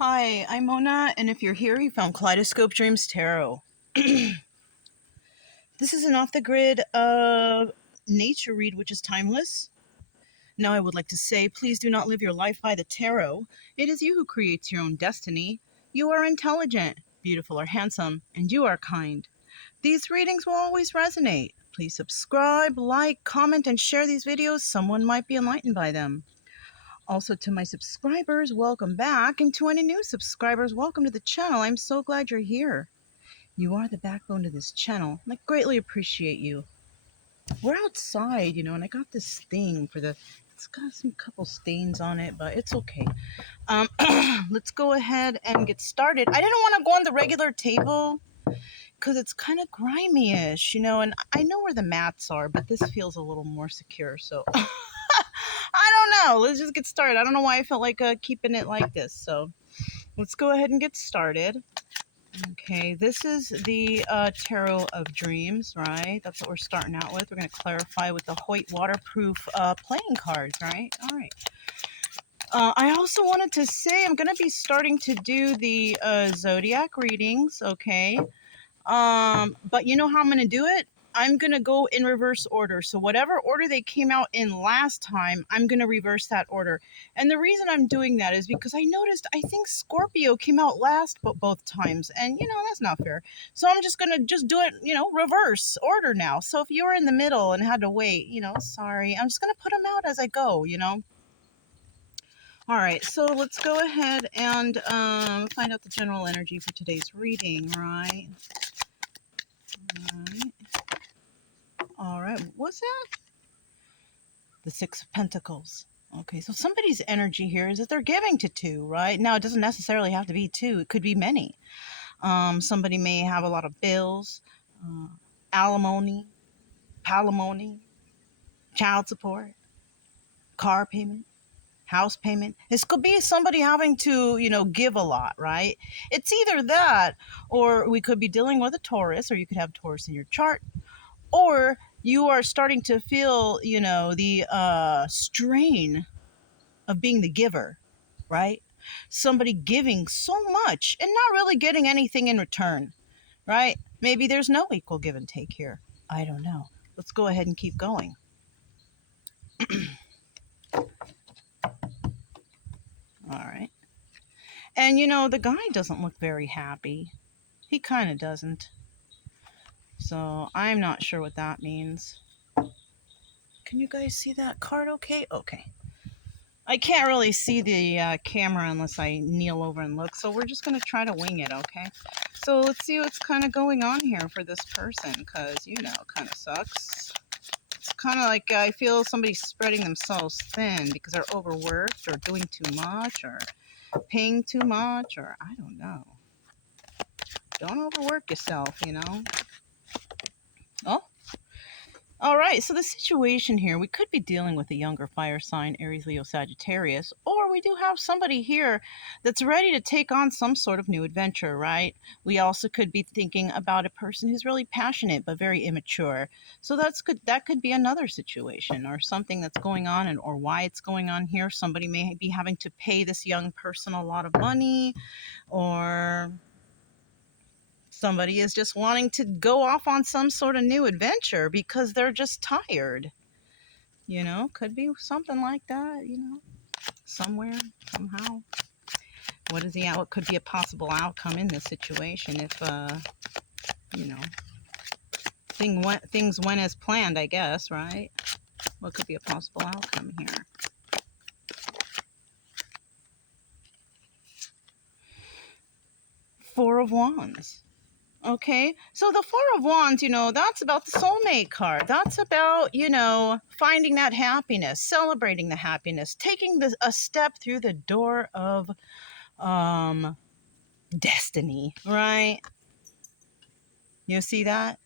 Hi, I'm Mona, and if you're here, you found Kaleidoscope Dreams Tarot. This is an off-the-grid nature read, which is timeless. Now, I would like to say, please do not live your life by the tarot. It is you who creates your own destiny. You are intelligent, beautiful or handsome, and you are kind. These readings will always resonate. Please subscribe, like, comment, and share these videos. Someone might be enlightened by them. Also, to my subscribers, welcome back, and to any new subscribers, welcome to the channel. I'm so glad you're here. You are the backbone of this channel, and I greatly appreciate you. We're outside, and I got this thing for it's got some couple stains on it, but it's okay. Let's go ahead and get started. I didn't want to go on the regular table because it's kind of grimy-ish, and I know where the mats are, but this feels a little more secure, so I don't know. Let's just get started. I don't know why I felt like keeping it like this. So let's go ahead and get started. Okay, this is the Tarot of Dreams, right? That's what we're starting out with. We're going to clarify with the Hoyt waterproof playing cards, right? All right. I also wanted to say I'm going to be starting to do the zodiac readings, okay? But you know how I'm going to do it? I'm going to go in reverse order. So whatever order they came out in last time, I'm going to reverse that order. And the reason I'm doing that is because I noticed, I think Scorpio came out last both times. And, that's not fair. So I'm just going to do it, reverse order now. So if you were in the middle and had to wait, sorry. I'm just going to put them out as I go, All right, so let's go ahead and find out the general energy for today's reading, right? All right, what's that? The Six of Pentacles. Okay, so somebody's energy here is that they're giving to two, right? Now, it doesn't necessarily have to be two. It could be many. Somebody may have a lot of bills, alimony, palimony, child support, car payment, house payment. This could be somebody having to, give a lot, right? It's either that, or we could be dealing with a Taurus, or you could have Taurus in your chart, or you are starting to feel, the strain of being the giver, right? Somebody giving so much and not really getting anything in return, right? Maybe there's no equal give and take here. I don't know. Let's go ahead and keep going. All right. And the guy doesn't look very happy. He kind of doesn't. So I'm not sure what that means. Can you guys see that card okay? Okay. I can't really see the camera unless I kneel over and look, so we're just going to try to wing it, okay? So let's see what's kind of going on here for this person, because, it kind of sucks. It's kind of like I feel somebody's spreading themselves thin because they're overworked or doing too much or paying too much, or I don't know. Don't overwork yourself, Oh. All right, so the situation here, we could be dealing with a younger fire sign, Aries, Leo, Sagittarius, or we do have somebody here that's ready to take on some sort of new adventure, right? We also could be thinking about a person who's really passionate but very immature. So that could be another situation or something that's going on or why it's going on here. Somebody may be having to pay this young person a lot of money, or somebody is just wanting to go off on some sort of new adventure because they're just tired. Could be something like that, somewhere, somehow. What could be a possible outcome in this situation if, things went as planned, I guess, right? What could be a possible outcome here? Four of Wands. Okay, so the Four of Wands, that's about the soulmate card. That's about, finding that happiness, celebrating the happiness, taking a step through the door of destiny, right? You see that?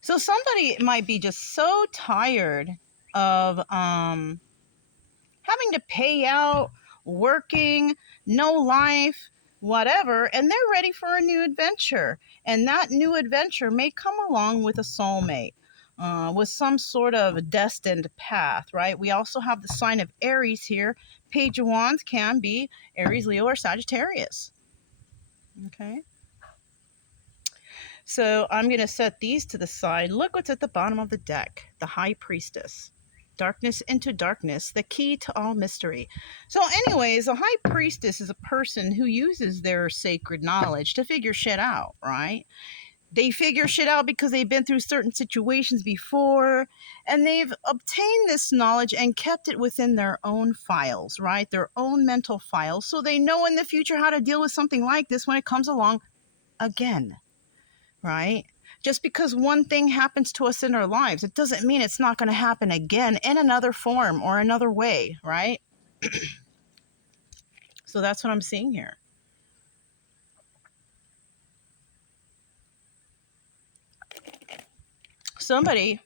So somebody might be just so tired of having to pay out, working, no life, whatever, and they're ready for a new adventure. And that new adventure may come along with a soulmate. with some sort of destined path, right? We also have the sign of Aries here. Page of Wands can be Aries, Leo, or Sagittarius. Okay. So I'm going to set these to the side. Look what's at the bottom of the deck. The High Priestess. Darkness into darkness, the key to all mystery. So anyways, a high priestess is a person who uses their sacred knowledge to figure shit out, right? They figure shit out because they've been through certain situations before, and they've obtained this knowledge and kept it within their own files, right? Their own mental files, so they know in the future how to deal with something like this when it comes along again, right? Just because one thing happens to us in our lives, it doesn't mean it's not going to happen again in another form or another way, right? So that's what I'm seeing here. Somebody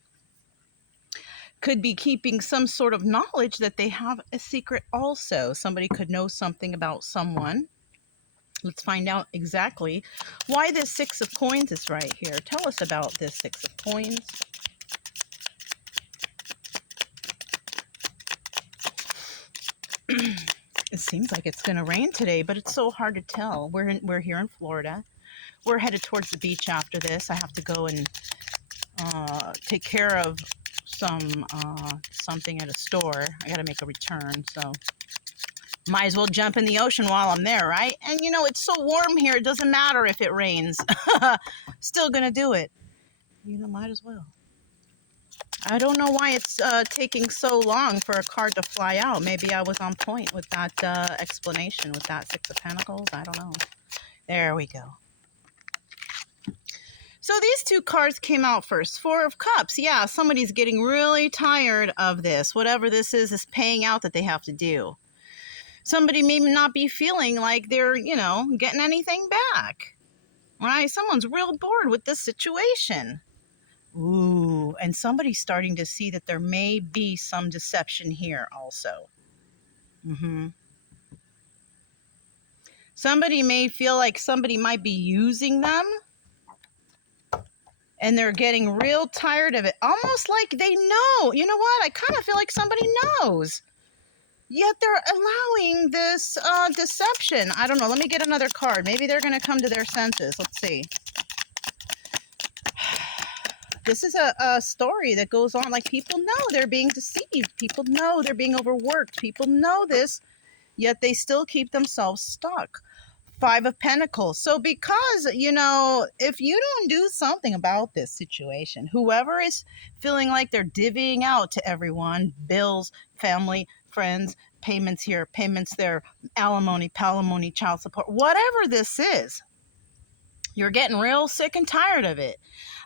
could be keeping some sort of knowledge that they have a secret also. Somebody could know something about someone. Let's find out exactly why this Six of Coins is right here. Tell us about this Six of Coins. It seems like it's going to rain today, but it's so hard to tell. We're here in Florida. We're headed towards the beach after this. I have to go and take care of something at a store. I got to make a return, so might as well jump in the ocean while I'm there, right? And you know, it's so warm here, it doesn't matter if it rains. Still gonna do it. You know, might as well. I don't know why it's taking so long for a card to fly out. Maybe I was on point with that explanation with that Six of Pentacles. I don't know. There we go. So these two cards came out first. Four of Cups. Yeah, somebody's getting really tired of this. Whatever this is paying out that they have to do. Somebody may not be feeling like they're, you know, getting anything back. Right? Someone's real bored with this situation. Ooh, and somebody's starting to see that there may be some deception here also. Somebody may feel like somebody might be using them, and they're getting real tired of it. Almost like they know. You know what? I kind of feel like somebody knows. Yet they're allowing this deception. I don't know. Let me get another card. Maybe they're going to come to their senses. Let's see. This is a story that goes on. Like, people know they're being deceived. People know they're being overworked. People know this, yet they still keep themselves stuck. Five of Pentacles. So because, you know, if you don't do something about this situation, whoever is feeling like they're divvying out to everyone, bills, family, friends, payments here, payments there, alimony, palimony, child support, whatever this is, you're getting real sick and tired of it.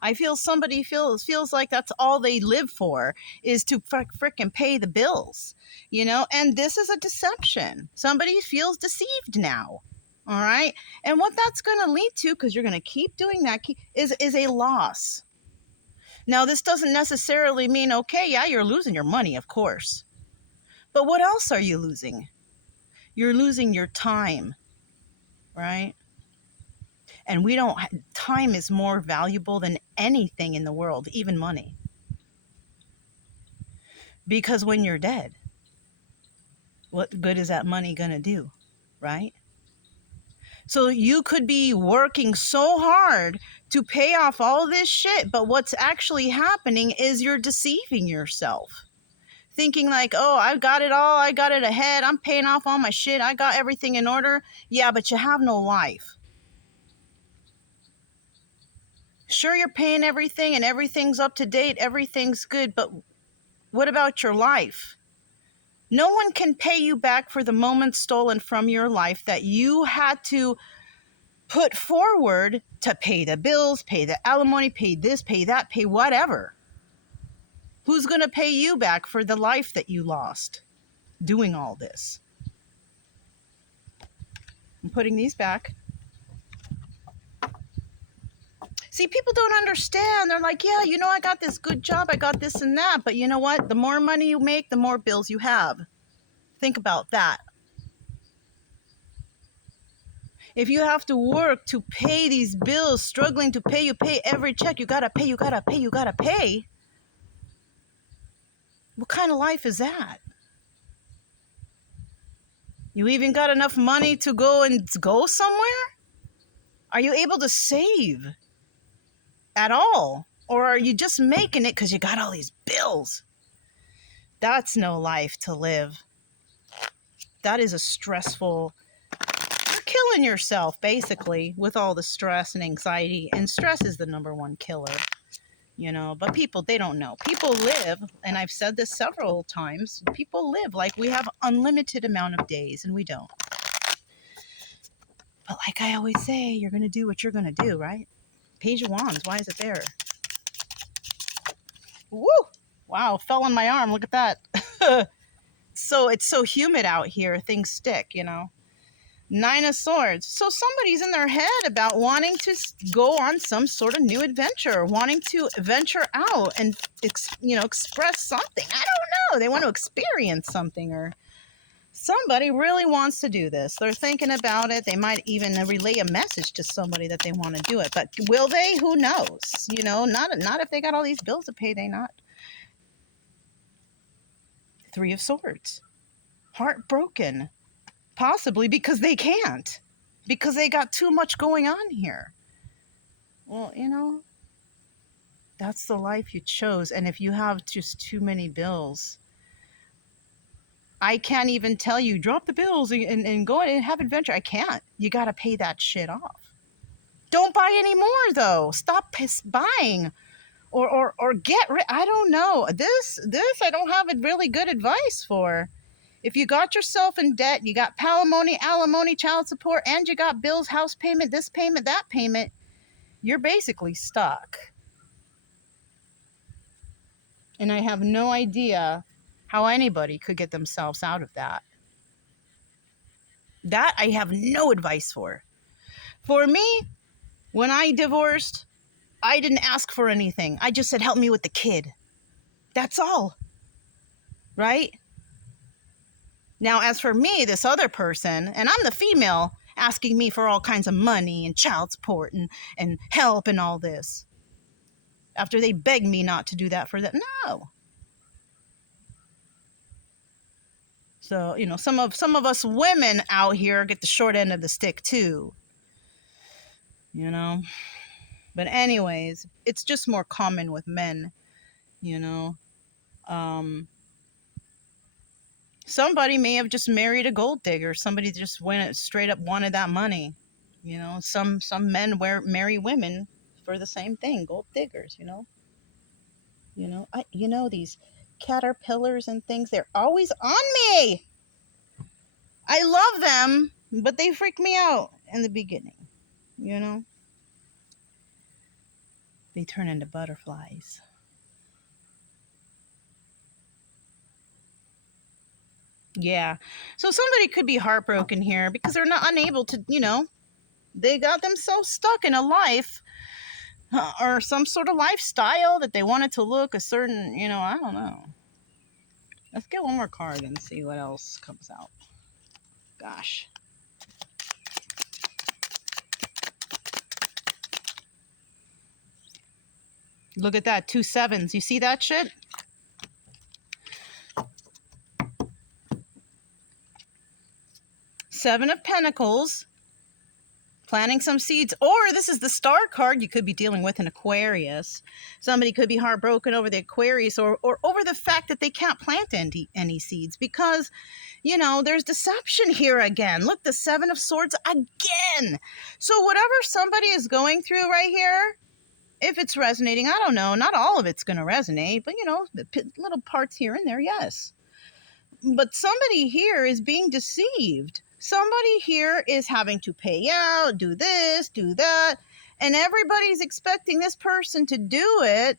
I feel somebody feels like that's all they live for is to frickin' pay the bills, you know, and this is a deception. Somebody feels deceived now. All right. And what that's going to lead to, because you're going to keep doing that, is a loss. Now, this doesn't necessarily mean, okay, yeah, you're losing your money, of course. But what else are you losing? You're losing your time, right? And time is more valuable than anything in the world, even money. Because when you're dead, what good is that money going to do, right? So you could be working so hard to pay off all this shit, but what's actually happening is you're deceiving yourself. Thinking like, oh, I've got it all, I got it ahead, I'm paying off all my shit, I got everything in order. Yeah, but you have no life. Sure, you're paying everything and everything's up to date, everything's good, but what about your life? No one can pay you back for the moments stolen from your life that you had to put forward to pay the bills, pay the alimony, pay this, pay that, pay whatever. Who's going to pay you back for the life that you lost doing all this? I'm putting these back. See, people don't understand. They're like, yeah, you know, I got this good job, I got this and that. But you know what? The more money you make, the more bills you have. Think about that. If you have to work to pay these bills, struggling to pay, you pay every check, you gotta pay, you gotta pay, you gotta pay. What kind of life is that? You even got enough money to go somewhere? Are you able to save at all? Or are you just making it because you got all these bills? That's no life to live. That is a stressful, you're killing yourself basically with all the stress and anxiety. And stress is the number one killer, but people, they don't know. People live, and I've said this several times, people live like we have unlimited amount of days, and we don't. But like I always say, you're going to do what you're going to do, right? Page of Wands, why is it there? Woo! Wow, fell on my arm. Look at that. So it's so humid out here. Things stick, Nine of Swords. So somebody's in their head about wanting to go on some sort of new adventure, wanting to venture out and, express something. I don't know. They want to experience something, or somebody really wants to do this. They're thinking about it. They might even relay a message to somebody that they want to do it. But will they? Who knows? Not if they got all these bills to pay. They not. Three of Swords. Heartbroken. Possibly because they can't. Because they got too much going on here. Well, that's the life you chose. And if you have just too many bills, I can't even tell you, drop the bills and go and have adventure. I can't. You got to pay that shit off. Don't buy any more, though. Stop buying. Or get rid. I don't know. This I don't have a really good advice for. If you got yourself in debt, you got palimony, alimony, child support, and you got bills, house payment, this payment, that payment, you're basically stuck. And I have no idea how anybody could get themselves out of that. That I have no advice for. For me, when I divorced, I didn't ask for anything. I just said, help me with the kid. That's all. Right? Now, as for me, this other person, and I'm the female, asking me for all kinds of money and child support and help and all this, after they begged me not to do that for them. No. So, some of us women out here get the short end of the stick too. But anyways, it's just more common with men, somebody may have just married a gold digger. Somebody just went straight up wanted that money. Some men marry women for the same thing, gold diggers. These caterpillars and things. They're always on me. I love them, but they freak me out in the beginning. They turn into butterflies. Yeah. So somebody could be heartbroken here because they're not unable to, they got themselves stuck in a life or some sort of lifestyle that they wanted to look a certain, I don't know. Let's get one more card and see what else comes out. Gosh. Look at that. 2 sevens. You see that shit? Seven of Pentacles. Planting some seeds, or this is the Star card. You could be dealing with an Aquarius. Somebody could be heartbroken over the Aquarius or over the fact that they can't plant any seeds because, there's deception here again. Look, the Seven of Swords again. So whatever somebody is going through right here, if it's resonating, I don't know. Not all of it's going to resonate, but, the little parts here and there, yes. But somebody here is being deceived. Somebody here is having to pay out, do this, do that, and everybody's expecting this person to do it.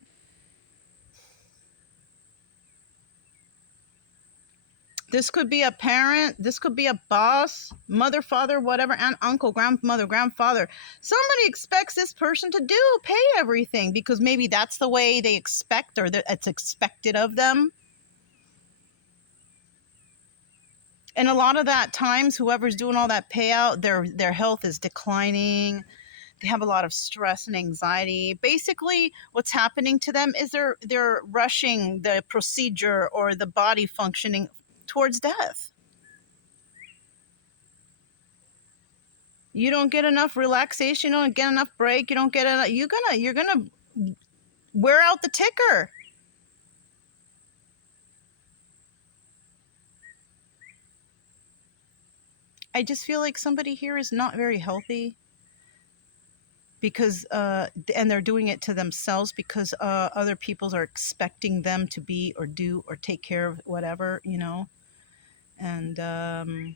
This could be a parent, this could be a boss, mother, father, whatever, aunt, uncle, grandmother, grandfather. Somebody expects this person to pay everything because maybe that's the way they expect or it's expected of them. And a lot of that times, whoever's doing all that payout, their health is declining. They have a lot of stress and anxiety. Basically, what's happening to them is they're rushing the procedure or the body functioning towards death. You don't get enough relaxation, you don't get enough break, you don't get enough, you're gonna wear out the ticker. I just feel like somebody here is not very healthy because and they're doing it to themselves because other people are expecting them to be or do or take care of whatever, you know. And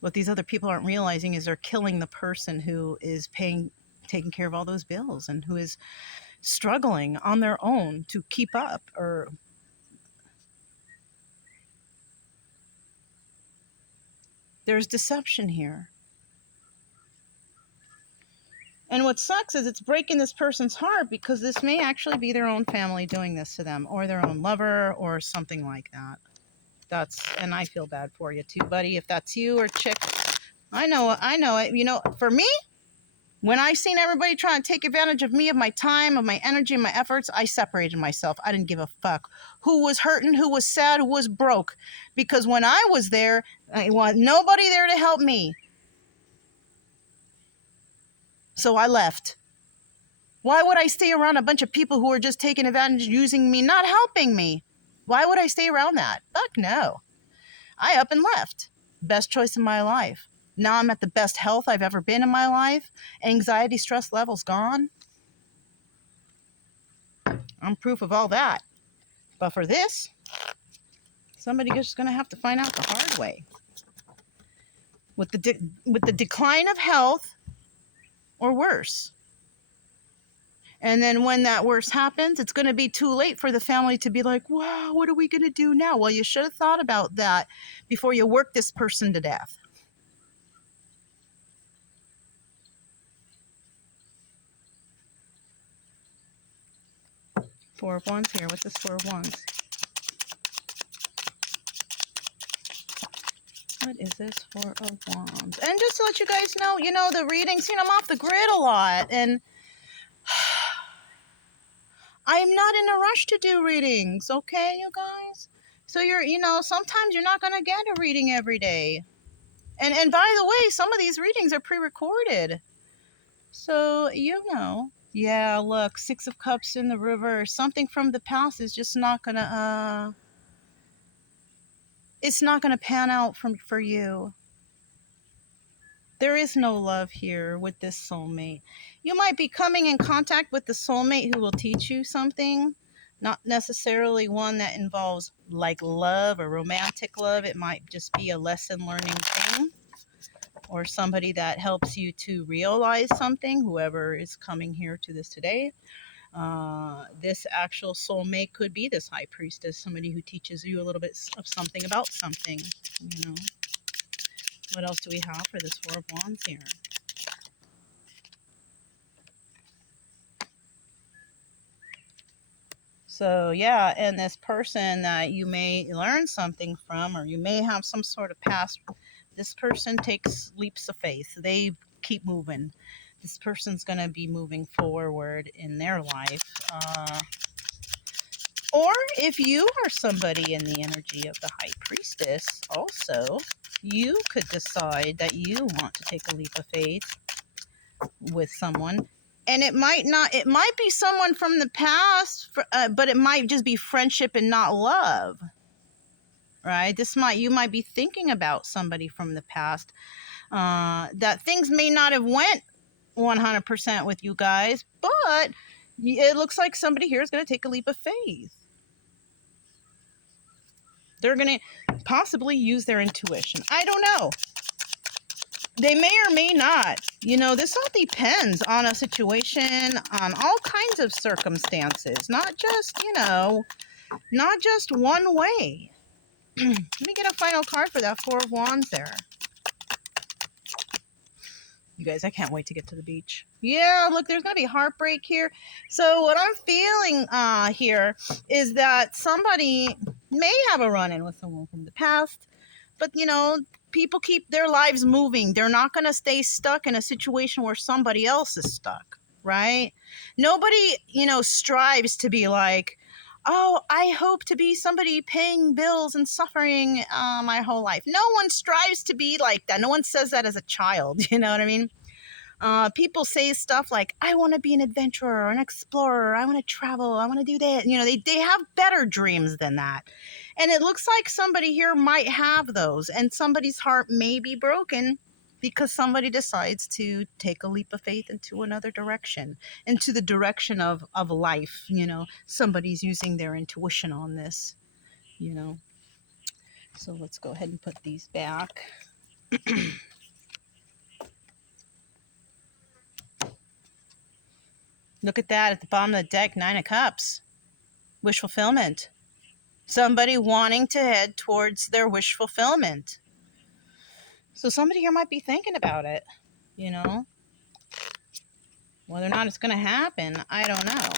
what these other people aren't realizing is they're killing the person who is taking care of all those bills and who is struggling on their own to keep up. Or there's deception here. And what sucks is it's breaking this person's heart because this may actually be their own family doing this to them, or their own lover, or something like that. And I feel bad for you too, buddy, if that's you or chick. I know it. You know, for me, when I seen everybody trying to take advantage of me, of my time, of my energy, and my efforts, I separated myself. I didn't give a fuck who was hurting, who was sad, who was broke. Because when I was there, I want nobody there to help me. So I left. Why would I stay around a bunch of people who are just taking advantage, using me, not helping me? Why would I stay around that? Fuck no. I up and left. Best choice in my life. Now I'm at the best health I've ever been in my life. Anxiety, stress levels gone. I'm proof of all that. But for this, somebody's just going to have to find out the hard way. With the decline of health, or worse. And then when that worse happens, it's going to be too late for the family to be like, wow, what are we going to do now? Well, you should have thought about that before you work this person to death. Four of Wands here. What's this Four of Wands? What is this Four of Wands? And just to let you guys know, you know, the readings, you know, I'm off the grid a lot. And I'm not in a rush to do readings, okay, you guys? So sometimes you're not going to get a reading every day. And by the way, some of these readings are pre-recorded. So, yeah, look, Six of Cups in the reverse. Something from the past is just not going to, it's not going to pan out for you. There is no love here with this soulmate. You might be coming in contact with the soulmate who will teach you something, not necessarily one that involves like love or romantic love. It might just be a lesson learning thing, or somebody that helps you to realize something, whoever is coming here to this today. This actual soulmate could be this high priestess, somebody who teaches you a little bit of something about something, you know. What else do we have for this Four of Wands here? So yeah, and this person that you may learn something from, or you may have some sort of past, this person takes leaps of faith. They keep moving. This person's going to be moving forward in their life. Or if you are somebody in the energy of the High Priestess, also, you could decide that you want to take a leap of faith with someone. And it might be someone from the past, but it might just be friendship and not love, right? You might be thinking about somebody from the past, that things may not have went 100% with you guys, but it looks like somebody here is going to take a leap of faith. They're going to possibly use their intuition. I don't know. They may or may not. You know, this all depends on a situation, on all kinds of circumstances, not just, not just one way. Let me get a final card for that Four of Wands there. You guys, I can't wait to get to the beach. Yeah, look, there's going to be heartbreak here. So what I'm feeling here is that somebody may have a run-in with someone from the past, but, people keep their lives moving. They're not going to stay stuck in a situation where somebody else is stuck, right? Nobody, strives to be like, oh, I hope to be somebody paying bills and suffering my whole life. No one strives to be like that. No one says that as a child. You know what I mean? People say stuff like, I want to be an adventurer, an explorer. I want to travel. I want to do that. They have better dreams than that. And it looks like somebody here might have those, and somebody's heart may be broken because somebody decides to take a leap of faith into another direction, into the direction of life. Somebody's using their intuition on this, So let's go ahead and put these back. Look at that at the bottom of the deck, 9 of Cups. Wish fulfillment. Somebody wanting to head towards their wish fulfillment. So somebody here might be thinking about it, Whether or not it's going to happen, I don't know.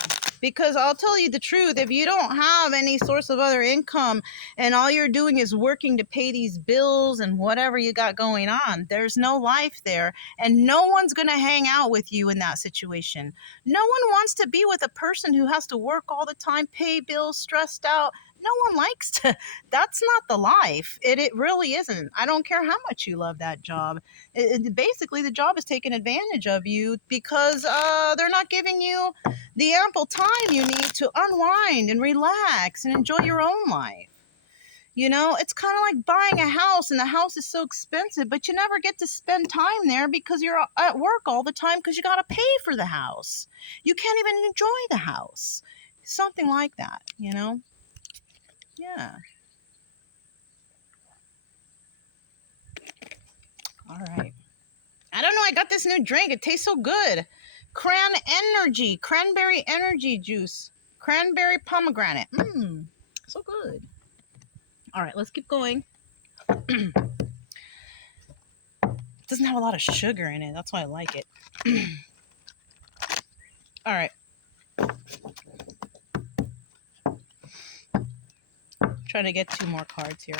Because I'll tell you the truth, if you don't have any source of other income and all you're doing is working to pay these bills and whatever you got going on, there's no life there. And no one's going to hang out with you in that situation. No one wants to be with a person who has to work all the time, pay bills, stressed out. No one likes to. That's not the life. It really isn't. I don't care how much you love that job. Basically, the job is taking advantage of you because they're not giving you the ample time you need to unwind and relax and enjoy your own life. It's kind of like buying a house, and the house is so expensive, but you never get to spend time there because you're at work all the time because you got to pay for the house. You can't even enjoy the house. Something like that, Yeah. All right. I don't know. I got this new drink. It tastes so good. Cranberry energy juice. Cranberry pomegranate. So good. All right, let's keep going. It doesn't have a lot of sugar in it. That's why I like it. All right. Trying to get 2 more cards here.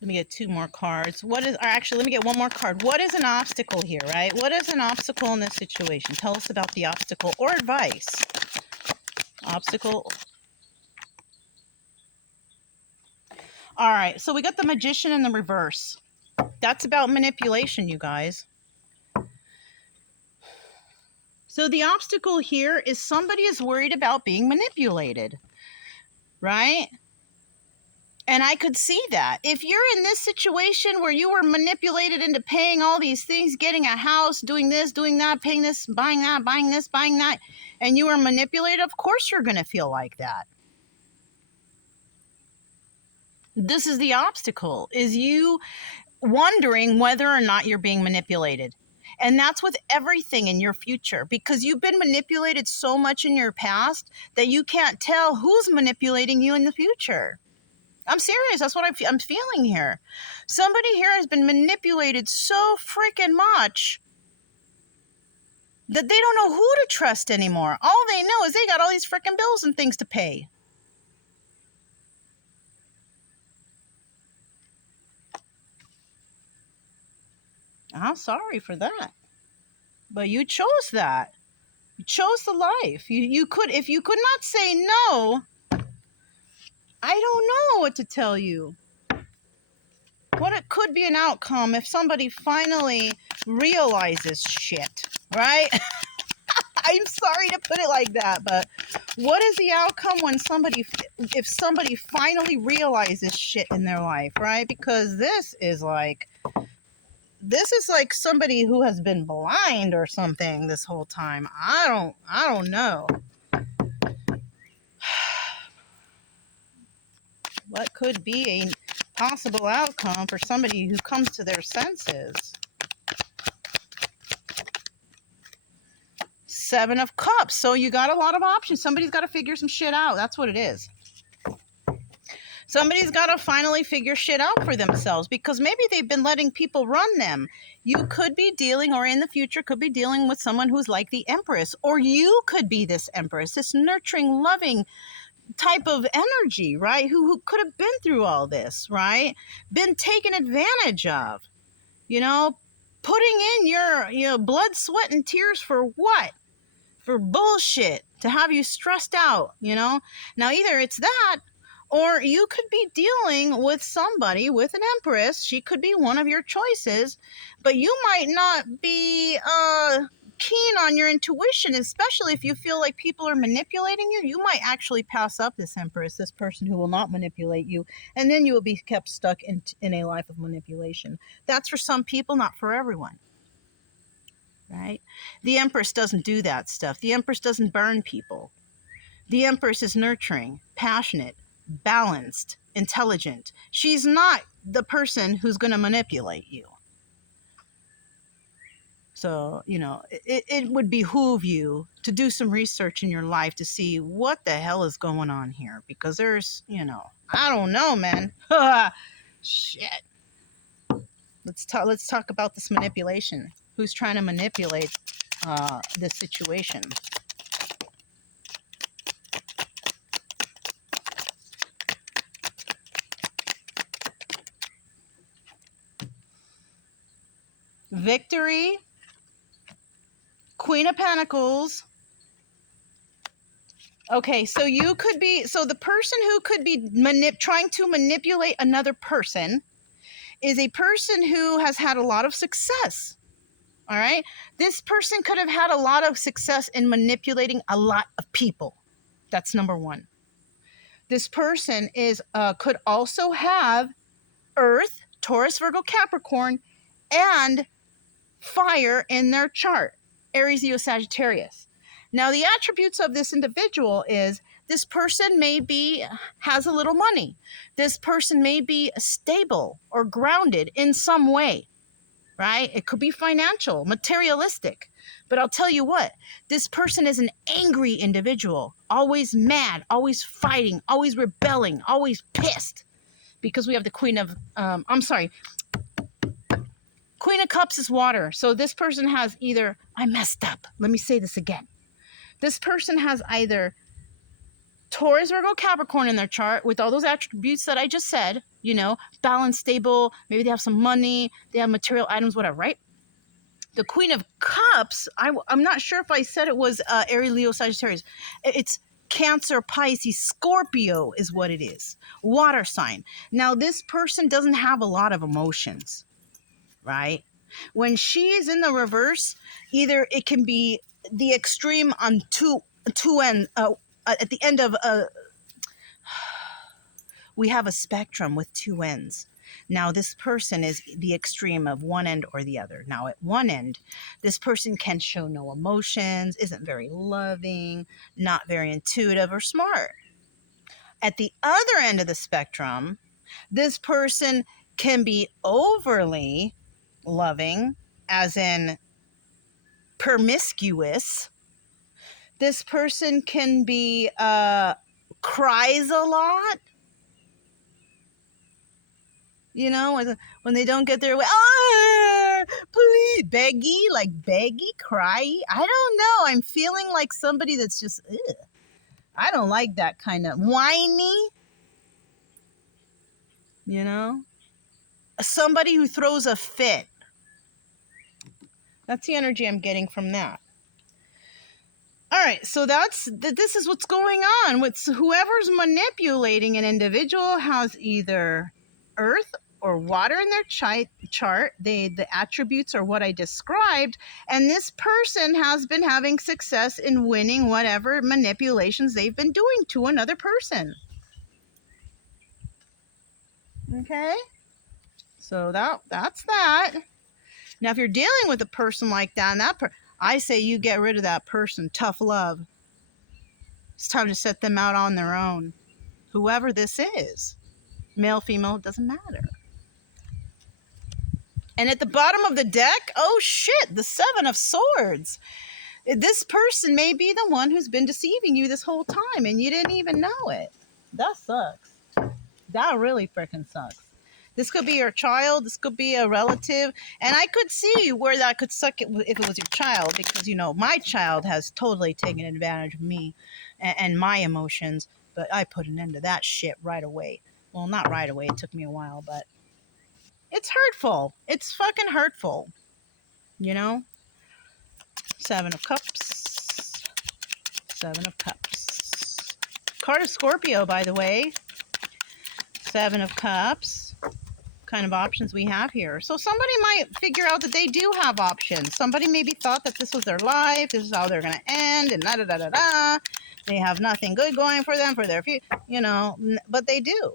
Let me get 2 more cards. Actually, let me get 1 more card. What is an obstacle here, right? What is an obstacle in this situation? Tell us about the obstacle or advice. Obstacle. All right, so we got the Magician in the reverse. That's about manipulation, you guys. So the obstacle here is somebody is worried about being manipulated, right? And I could see that. If you're in this situation where you were manipulated into paying all these things, getting a house, doing this, doing that, paying this, buying that, buying this, buying that, and you were manipulated, of course you're going to feel like that. This is the obstacle, is you wondering whether or not you're being manipulated. And that's with everything in your future, because you've been manipulated so much in your past that you can't tell who's manipulating you in the future. I'm serious. That's what I'm feeling here. Somebody here has been manipulated so freaking much that they don't know who to trust anymore. All they know is they got all these freaking bills and things to pay. I'm sorry for that. But you chose that. You chose the life. You could, if you could not say no, I don't know what to tell you. What it could be an outcome if somebody finally realizes shit, right? I'm sorry to put it like that, but what is the outcome when if somebody finally realizes shit in their life, right? Because this is like somebody who has been blind or something this whole time. I don't know. What could be a possible outcome for somebody who comes to their senses? 7 of Cups. So you got a lot of options. Somebody's got to figure some shit out. That's what it is. Somebody's got to finally figure shit out for themselves, because maybe they've been letting people run them. You could be dealing, or in the future could be dealing with someone who's like the Empress, or you could be this Empress, this nurturing, loving type of energy, right? Who could have been through all this, right? Been taken advantage of, you know, putting in your blood, sweat, and tears for what? For bullshit, to have you stressed out, you know? Now, either it's that, or you could be dealing with somebody, with an Empress. She could be one of your choices, but you might not be keen on your intuition, especially if you feel like people are manipulating you. You might actually pass up this Empress, this person who will not manipulate you, and then you will be kept stuck in a life of manipulation. That's for some people, not for everyone. Right? The Empress doesn't do that stuff. The Empress doesn't burn people. The Empress is nurturing, passionate, balanced, intelligent. She's not the person who's going to manipulate you. So, you know, it would behoove you to do some research in your life to see what the hell is going on here. Because there's, you know, I don't know, man. Shit. Let's talk about this manipulation. Who's trying to manipulate this situation? Victory, Queen of Pentacles. Okay, so you could be, so the person who could be trying to manipulate another person is a person who has had a lot of success. All right, this person could have had a lot of success in manipulating a lot of people. That's number one. This person could also have Earth, Taurus, Virgo, Capricorn, and fire in their chart, Aries, Leo, Sagittarius. Now, the attributes of this individual is this person has a little money. This person may be stable or grounded in some way, right? It could be financial, materialistic. But I'll tell you what, this person is an angry individual, always mad, always fighting, always rebelling, always pissed. Because we have the Queen of Cups is water. So this person has either, I messed up. Let me say this again. This person has either Taurus, Virgo, Capricorn in their chart with all those attributes that I just said, you know, balanced, stable, maybe they have some money, they have material items, whatever, right? The Queen of Cups, I'm not sure if I said it was Aries, Leo, Sagittarius. It's Cancer, Pisces, Scorpio is what it is. Water sign. Now, this person doesn't have a lot of emotions, right? When she is in the reverse, either it can be the extreme on two ends. At the end of we have a spectrum with two ends. Now, this person is the extreme of one end or the other. Now, at one end, this person can show no emotions, isn't very loving, not very intuitive or smart. At the other end of the spectrum, this person can be overly loving, as in promiscuous. This person can be cries a lot. You know, when they don't get their way, please, beggy, cry. I don't know. I'm feeling like somebody that's just, ugh. I don't like that kind of whiny, you know, somebody who throws a fit. That's the energy I'm getting from that. All right, so this is what's going on with whoever's manipulating an individual has either earth or water in their chart. The attributes are what I described, and this person has been having success in winning whatever manipulations they've been doing to another person. Okay, so that's that. Now, if you're dealing with a person like that, and I say you get rid of that person. Tough love. It's time to set them out on their own. Whoever this is, male, female, it doesn't matter. And at the bottom of the deck, oh shit, the Seven of Swords. This person may be the one who's been deceiving you this whole time and you didn't even know it. That sucks. That really freaking sucks. This could be your child. This could be a relative. And I could see where that could suck if it was your child, because, my child has totally taken advantage of me and my emotions. But I put an end to that shit right away. Well, not right away. It took me a while, but it's hurtful. It's fucking hurtful. You know? Seven of Cups. Seven of Cups. Card of Scorpio, by the way. Seven of Cups. Kind of options we have here. So somebody might figure out that they do have options. Somebody maybe thought that this was their life. This is how they're going to end, and da-da-da-da-da. They have nothing good going for them, for their future, but they do.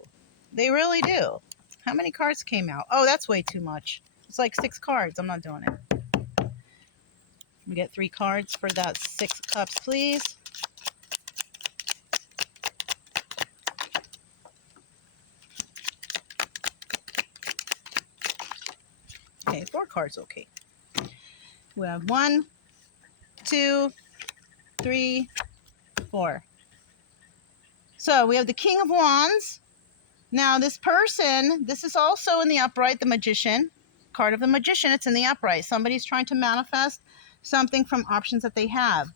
They really do. How many cards came out? Oh, that's way too much. It's like 6 cards. I'm not doing it. We get 3 cards for that 6 of Cups, please. Okay, 4 cards, okay. We have 1, 2, 3, 4. So we have the King of Wands. Now this person, this is also in the upright, the Magician. Card of the Magician, it's in the upright. Somebody's trying to manifest something from options that they have.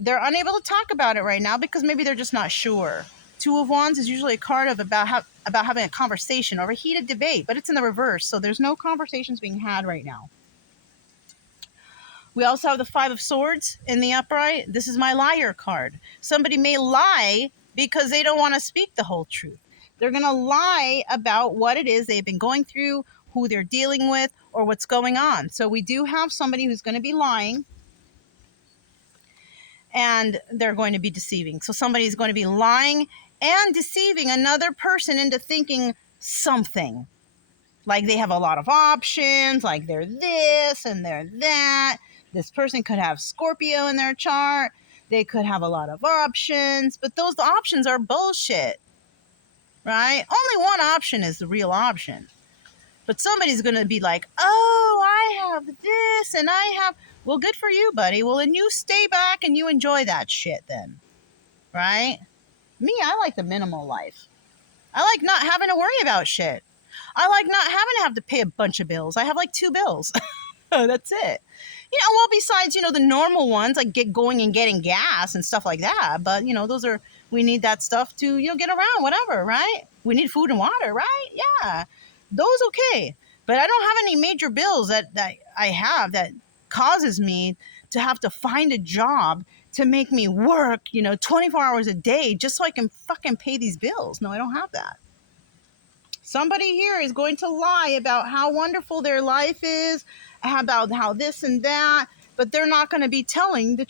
They're unable to talk about it right now because maybe they're just not sure. 2 of Wands is usually a card of about having a conversation or a heated debate, but it's in the reverse, so there's no conversations being had right now. We also have the 5 of Swords in the upright. This is my liar card. Somebody may lie because they don't want to speak the whole truth. They're going to lie about what it is they've been going through, who they're dealing with, or what's going on. So we do have somebody who's going to be lying, and they're going to be deceiving. So somebody's going to be lying and deceiving another person into thinking something. Like they have a lot of options, like they're this and they're that. This person could have Scorpio in their chart. They could have a lot of options, but those options are bullshit, right? Only one option is the real option. But somebody's going to be like, oh, I have this and I have... Well, good for you, buddy. Well, then you stay back and you enjoy that shit then, right? Me, I like the minimal life. I like not having to worry about shit. I like not having to have to pay a bunch of bills. I have like 2 bills. That's it. Well, besides, the normal ones, like going and getting gas and stuff like that. But, we need that stuff to, get around, whatever, right? We need food and water, right? Yeah. Those okay. But I don't have any major bills that I have that causes me to have to find a job to make me work, 24 hours a day just so I can fucking pay these bills. No, I don't have that. Somebody here is going to lie about how wonderful their life is, about how this and that, but they're not going to be telling the truth.